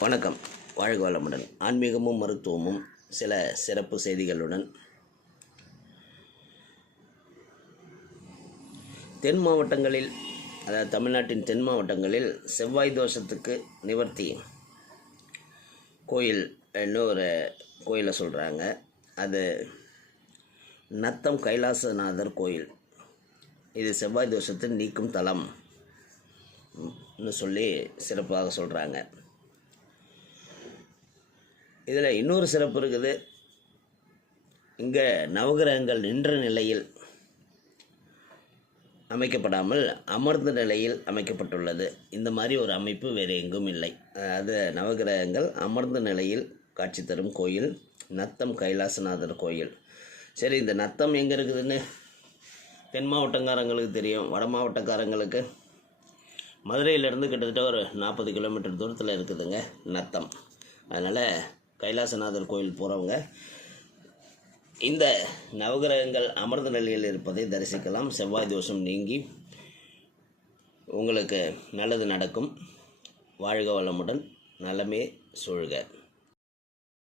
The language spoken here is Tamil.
வணக்கம். வாழ்க வளமுடன். ஆன்மீகமும் மருத்துவமும் சில சிறப்பு செய்திகளுடன் தென் மாவட்டங்களில் அதாவது தமிழ்நாட்டின் தென் மாவட்டங்களில் செவ்வாய் தோஷத்துக்கு நிவர்த்தி கோயில் இன்னொரு கோயிலை சொல்கிறாங்க அது நத்தம் கைலாசநாதர் கோயில். இது செவ்வாய் தோஷத்தை நீக்கும் தலம். சொல்லி சிறப்பாக சொல்கிறாங்க இதில் இன்னொரு சிறப்பு இருக்குது. இங்கே நவகிரகங்கள் நின்ற நிலையில் அமைக்கப்படாமல் அமர்ந்த நிலையில் அமைக்கப்பட்டுள்ளது. இந்த மாதிரி ஒரு அமைப்பு வேறு எங்கும் இல்லை. அது நவகிரகங்கள் அமர்ந்த நிலையில் காட்சி தரும் கோயில் நத்தம் கைலாசநாதர் கோயில். சரி இந்த நத்தம் எங்கே இருக்குதுன்னு தென் மாவட்டக்காரங்களுக்கு தெரியும். வட மாவட்டக்காரங்களுக்கு மதுரையிலேருந்து கிட்டத்தட்ட ஒரு நாற்பது கிலோமீட்டர் தூரத்தில் இருக்குதுங்க நத்தம். அதனால் கைலாசநாதர் கோயில் போகிறவங்க இந்த நவகிரகங்கள் அமர்ந்த நிலையில் இருப்பதை தரிசிக்கலாம். செவ்வாய் தோஷம் நீங்கி உங்களுக்கு நல்லது நடக்கும். வாழ்க வளமுடன். நலமே சூழ்க.